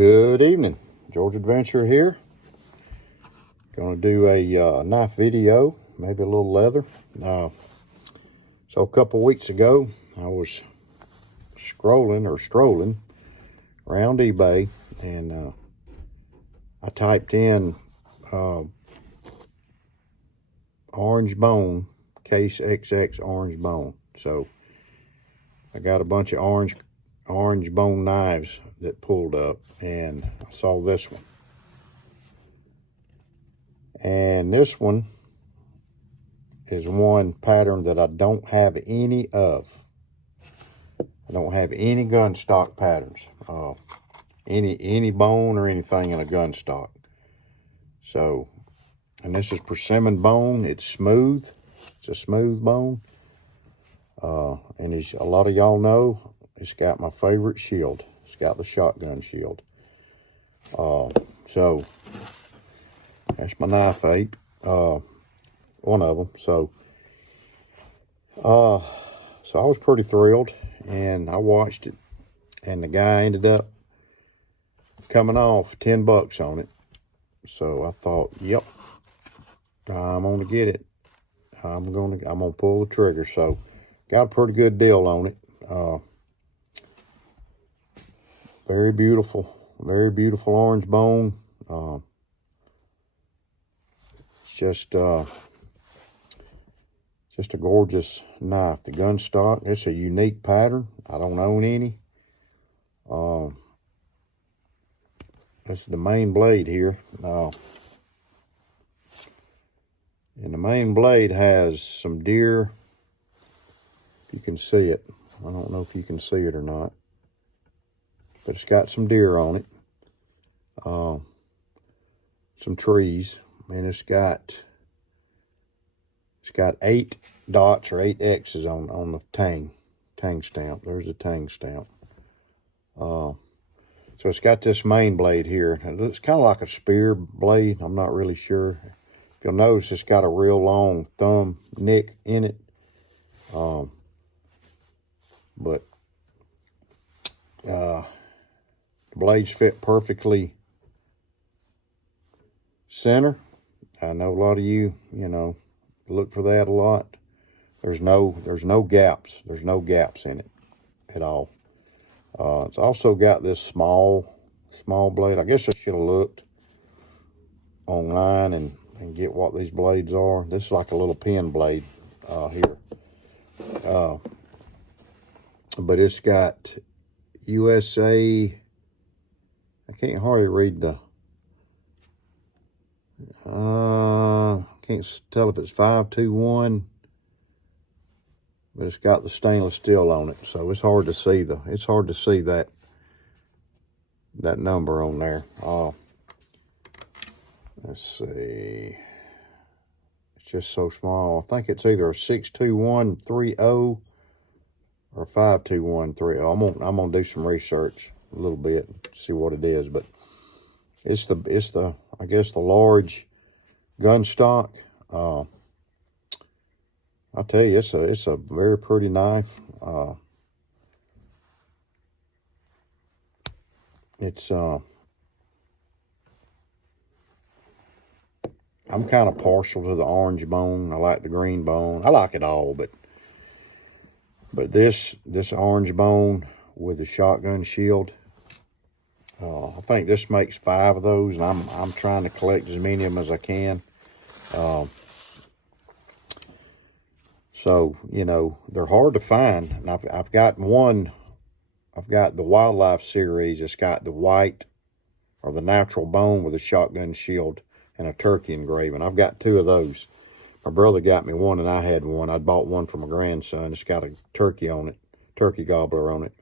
Good evening, George Adventure here. Gonna do a knife video, maybe a little leather. So a couple weeks ago, I was strolling around eBay, and I typed in orange bone, CASEXX orange bone. So I got a bunch of orange bone knives that pulled up, and I saw this one. And this one is one pattern that I don't have any of. I don't have any Gunstock patterns, any bone or anything in a Gunstock. So, and this is persimmon bone. It's smooth. It's a smooth bone. And as a lot of y'all know, it's got my favorite shield. It's got the shotgun shield. So that's my knife ape. One of them. So I was pretty thrilled, and I watched it, and the guy ended up coming off $10 on it. So I thought, yep, I'm gonna get it. I'm gonna pull the trigger. So got a pretty good deal on it. Very beautiful orange bone. It's just a gorgeous knife. The Gunstock, it's a unique pattern. I don't own any. This is the main blade here. And the main blade has some deer. If you can see it. I don't know if you can see it or not, but it's got some deer on it. Some trees, and it's got 8 dots or 8 X's on the tang stamp. There's a tang stamp. So it's got this main blade here. It looks kind of like a spear blade. I'm not really sure. If you'll notice, it's got a real long thumb nick in it. But the blades fit perfectly center. I know a lot of you look for that a lot. There's no gaps. There's no gaps in it at all. It's also got this small blade. I guess I should have looked online and get what these blades are. This is like a little pen blade here. But it's got USA. I can't hardly read the. Can't tell if it's 521, but it's got the stainless steel on it, so it's hard to see that number on there. Let's see. It's just so small. I think it's either a 62130 or 52130. I'm gonna do some research a little bit, see what it is, but it's the I guess the large Gunstock. I'll tell you, it's a very pretty knife. I'm kind of partial to the orange bone. I like the green bone. I like it all, but this orange bone with the shotgun shield, I think this makes 5 of those, and I'm trying to collect as many of them as I can. So they're hard to find, and I've got one. I've got the Wildlife series. It's got the white or the natural bone with a shotgun shield and a turkey engraving. I've got 2 of those. My brother got me one, and I had one. I bought one for my grandson. It's got a turkey on it, turkey gobbler on it.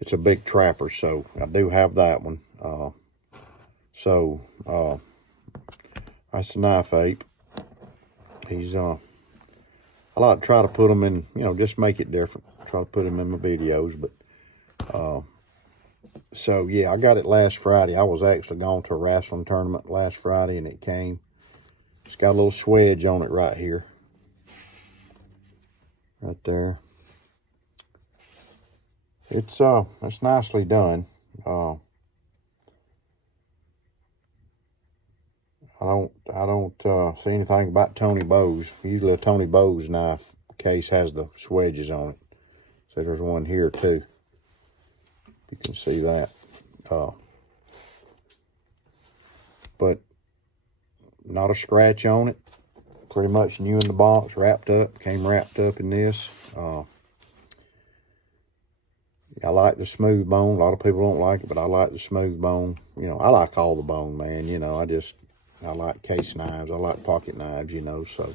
It's a big trapper, so I do have that one. That's the knife ape. He's I like to try to put them in, just make it different. Try to put them in my videos, but so yeah, I got it last Friday. I was actually going to a wrestling tournament last Friday, and it came. It's got a little swedge on it right here, right there. It's nicely done. I don't see anything about Tony Bowes. Usually a Tony Bowes knife case has the swedges on it. So there's one here too. You can see that. But not a scratch on it. Pretty much new in the box, wrapped up. Came wrapped up in this. I like the smooth bone. A lot of people don't like it, but I like the smooth bone. You know, I like all the bone, man. You know, I like case knives. I like pocket knives, you know, so.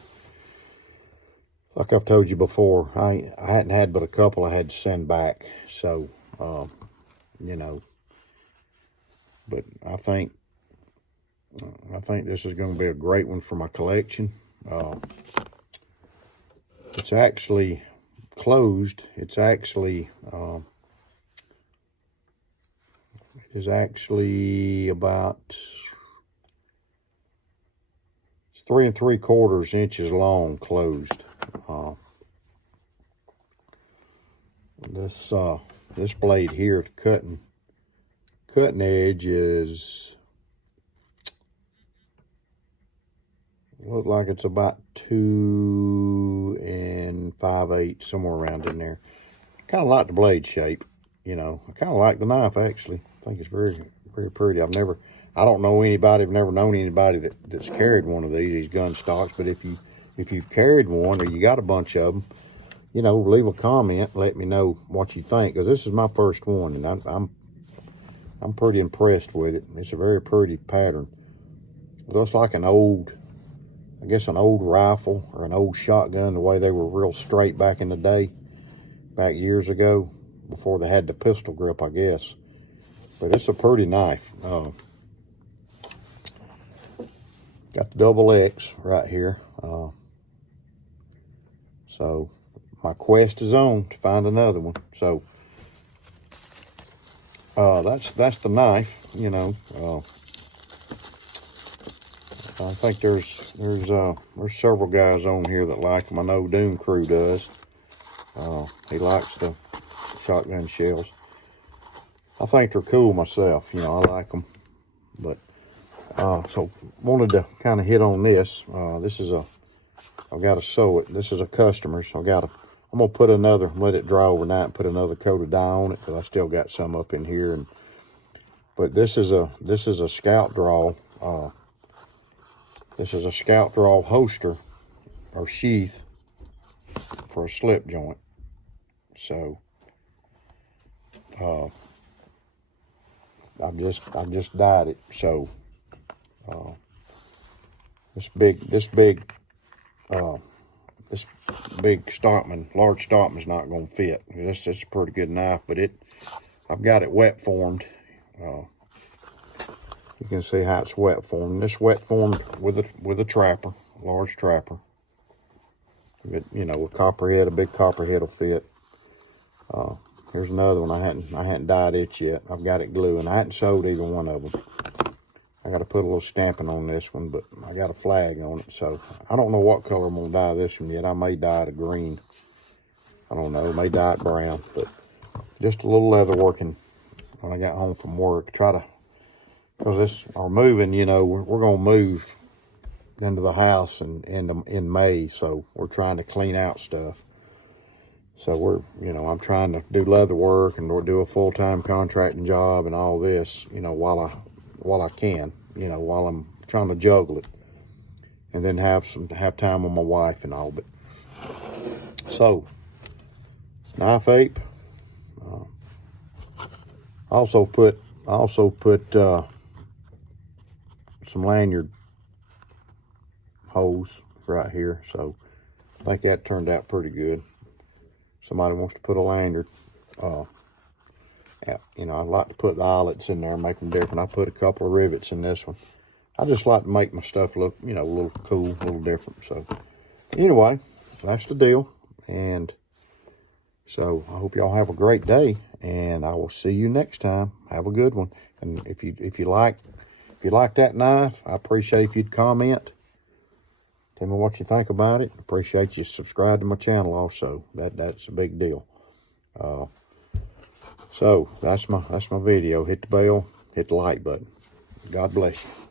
Like I've told you before, I hadn't had but a couple I had to send back. So, you know, but I think this is going to be a great one for my collection. It's actually closed. It's actually, it is actually about 3 3/4 inches long, closed. This blade here, the cutting edge is, look like it's about 2 5/8, somewhere around in there. Kind of like the blade shape, you know. I kind of like the knife, actually. I think it's very, very pretty. I don't know anybody, I've never known anybody that's carried one of these Gunstocks, but if you've carried one or you got a bunch of them, you know, leave a comment, let me know what you think, because this is my first one, and I'm pretty impressed with it. It's a very pretty pattern. It looks like an old, I guess an old rifle or an old shotgun, the way they were real straight back in the day, back years ago, before they had the pistol grip, I guess. But it's a pretty knife. Got the XX right here. So my quest is on to find another one. So that's the knife, you know. I think there's several guys on here that like them. I know Doom Crew does. He likes the shotgun shells. I think they're cool myself, you know. I like them. But so wanted to kind of hit on this. I've got to sew it. This is a customer's. I'm gonna put another, let it dry overnight and put another coat of dye on it, because I still got some up in here. But this is a Scout Draw. This is a Scout Draw holster or sheath for a slip joint. So I've just dyed it. So this big Stockman, large Stockman's not going to fit. This is a pretty good knife, but I've got it wet formed. You can see how it's wet formed. This wet formed with a trapper, a large trapper. But, you know, a copperhead, a big copperhead will fit. Here's another one. I hadn't dyed it yet. I've got it gluing. I hadn't sewed either one of them. I got to put a little stamping on this one, but I got a flag on it. So I don't know what color I'm going to dye this one yet. I may dye it a green. I don't know. I may dye it brown, but just a little leather working when I got home from work. Because our moving, you know, we're going to move into the house in May. So we're trying to clean out stuff. So I'm trying to do leather work and do a full-time contracting job and all this, you know, while I can, you know, while I'm trying to juggle it, and then have time with my wife and all. But so knife ape. I also put some lanyard holes right here. So I think that turned out pretty good. Somebody wants to put a lanyard. You know, I'd like to put the eyelets in there and make them different. I put a couple of rivets in this one. I just like to make my stuff look, you know, a little cool, a little different. So anyway, that's the deal. And so I hope y'all have a great day, and I will see you next time. Have a good one. And if you like that knife, I appreciate if you'd comment. Tell me what you think about it. Appreciate you subscribe to my channel also. That's a big deal. So that's my video. Hit the bell, hit the like button. God bless you.